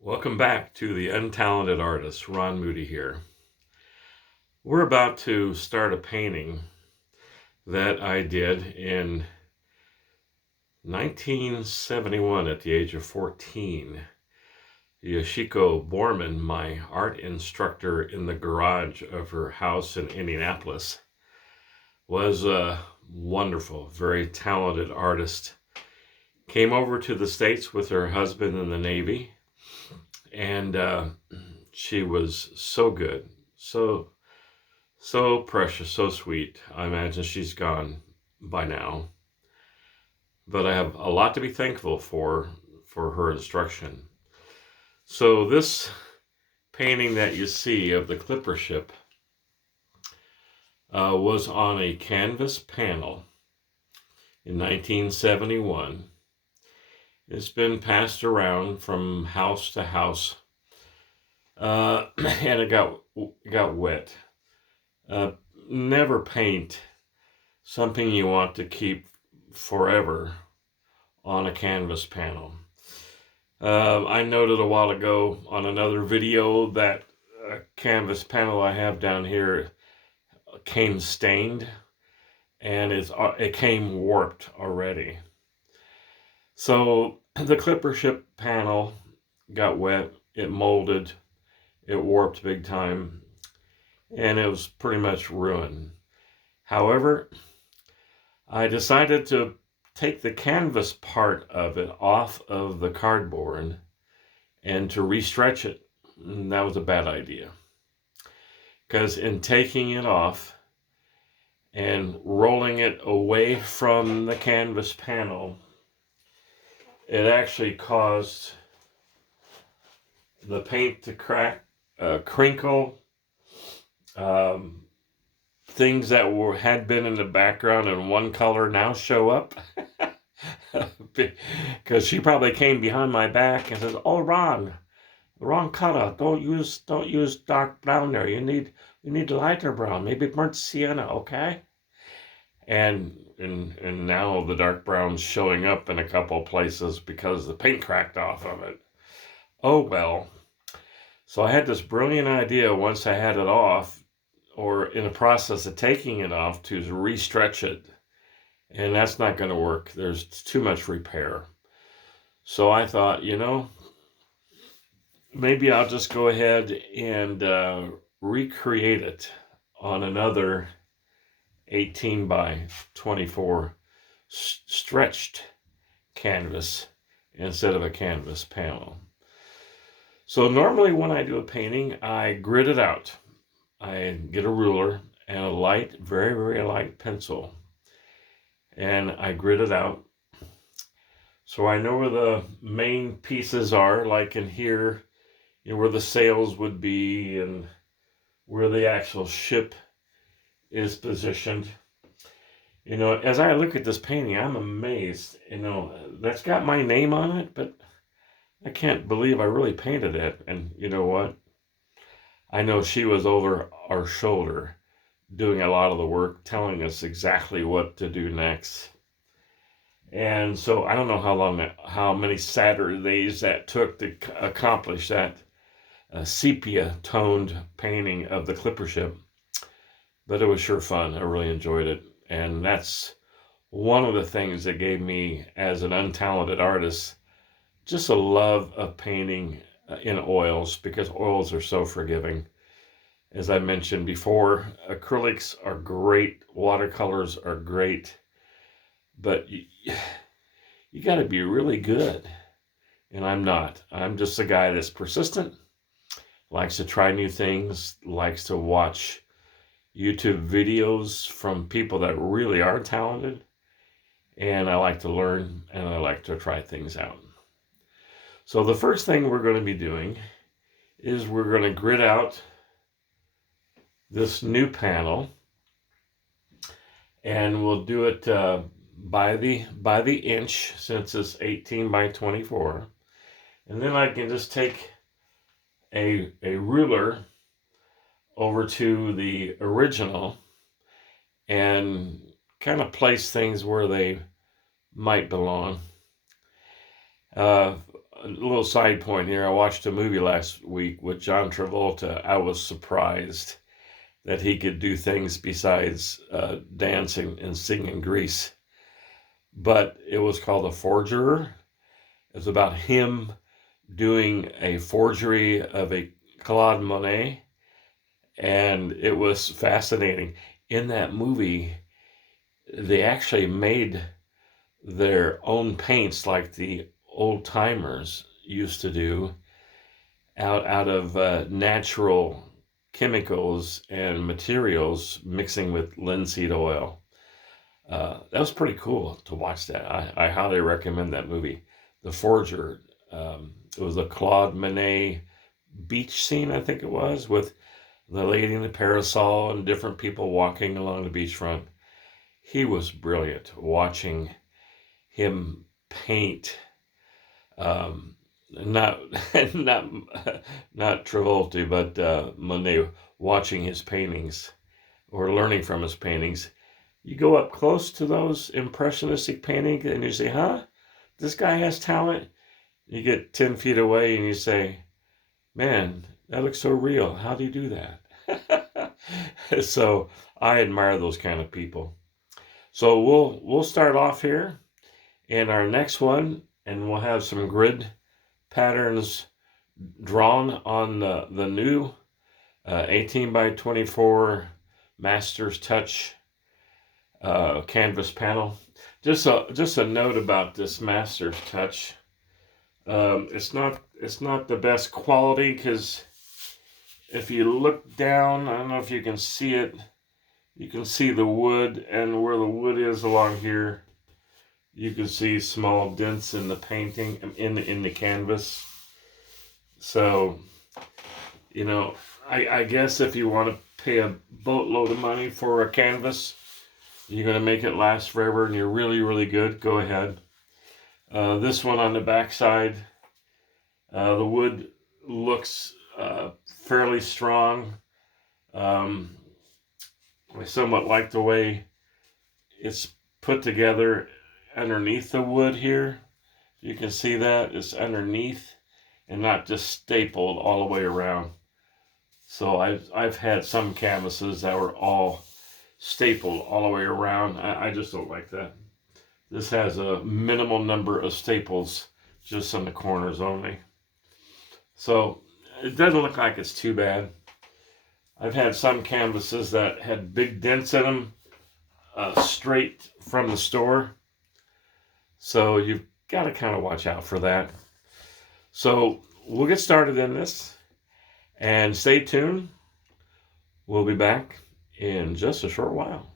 Welcome back to the Untalented Artist. Ron Moody here. We're about to start a painting that I did in 1971 at the age of 14. Yoshiko Borman, my art instructor in the garage of her house in Indianapolis, was a wonderful, very talented artist. Came over to the States with her husband in the Navy, and she was so good, so precious, so sweet. I imagine she's gone by now, but I have a lot to be thankful for her instruction. So this painting that you see of the clipper ship was on a canvas panel in 1971. It's been passed around from house to house, and it got wet. Never paint something you want to keep forever on a canvas panel. I noted a while ago on another video that canvas panel I have down here came stained, and it came warped already. So the clipper ship panel got wet, it molded, it warped big time, and it was pretty much ruined. However, I decided to take the canvas part of it off of the cardboard and to restretch it. And that was a bad idea, because in taking it off and rolling it away from the canvas panel, it actually caused the paint to crack, crinkle. Things that had been in the background in one color now show up. Because she probably came behind my back and says, "Oh, Ron, the wrong color. Don't use dark brown there. You need lighter brown, maybe burnt sienna, okay?" And now the dark brown's showing up in a couple places because the paint cracked off of it. Oh well. So I had this brilliant idea once I had it off, or in the process of taking it off, to restretch it. And that's not going to work. There's too much repair. So I thought, maybe I'll just go ahead and recreate it on another 18 by 24 stretched canvas instead of a canvas panel. So normally when I do a painting, I grid it out. I get a ruler and a light, very, very light pencil, and I grid it out. So I know where the main pieces are, like in here, where the sails would be and where the actual ship is positioned. As I look at this painting, I'm amazed. That's got my name on it, but I can't believe I really painted it. And you know what? I know she was over our shoulder doing a lot of the work, telling us exactly what to do next. And so I don't know how many Saturdays that took to accomplish that sepia-toned painting of the clipper ship. But it was sure fun. I really enjoyed it. And that's one of the things that gave me, as an untalented artist, just a love of painting in oils, because oils are so forgiving. As I mentioned before, acrylics are great, watercolors are great, but you got to be really good. And I'm not. I'm just a guy that's persistent, likes to try new things, likes to watch YouTube videos from people that really are talented, and I like to learn, and I like to try things out. So the first thing we're going to be doing is we're going to grid out this new panel, and we'll do it by the inch, since it's 18 by 24. And then I can just take a ruler over to the original and kind of place things where they might belong. a little side point here. I watched a movie last week with John Travolta. I was surprised that he could do things besides dancing and singing Grease. But it was called The Forger. It's about him doing a forgery of a Claude Monet, and it was fascinating. In that movie, they actually made their own paints like the old timers used to do out of natural chemicals and materials mixing with linseed oil. That was pretty cool to watch that. I highly recommend that movie. The Forger. It was a Claude Monet beach scene, I think it was, with the lady in the parasol and different people walking along the beachfront. He was brilliant watching him paint. Not not not Travolta, but Monet, watching his paintings or learning from his paintings. You go up close to those impressionistic paintings and you say, huh, this guy has talent. You get 10 feet away and you say, man, that looks so real. How do you do that? So I admire those kind of people. So we'll start off here in our next one, and we'll have some grid patterns drawn on the new 18 by 24 Master's Touch canvas panel. Just a note about this Master's Touch. It's not the best quality, because if you look down, I don't know if you can see it. You can see the wood, and where the wood is along here, you can see small dents in the painting, in the canvas. So, you know, I guess if you want to pay a boatload of money for a canvas, you're going to make it last forever, and you're really, really good, go ahead. This one on the back side, the wood looks fairly strong. I somewhat like the way it's put together underneath the wood here. You can see that it's underneath and not just stapled all the way around. So I've had some canvases that were all stapled all the way around. I just don't like that. This has a minimal number of staples just on the corners only. So it doesn't look like it's too bad. I've had some canvases that had big dents in them straight from the store. So you've got to kind of watch out for that. So we'll get started in this, and stay tuned. We'll be back in just a short while.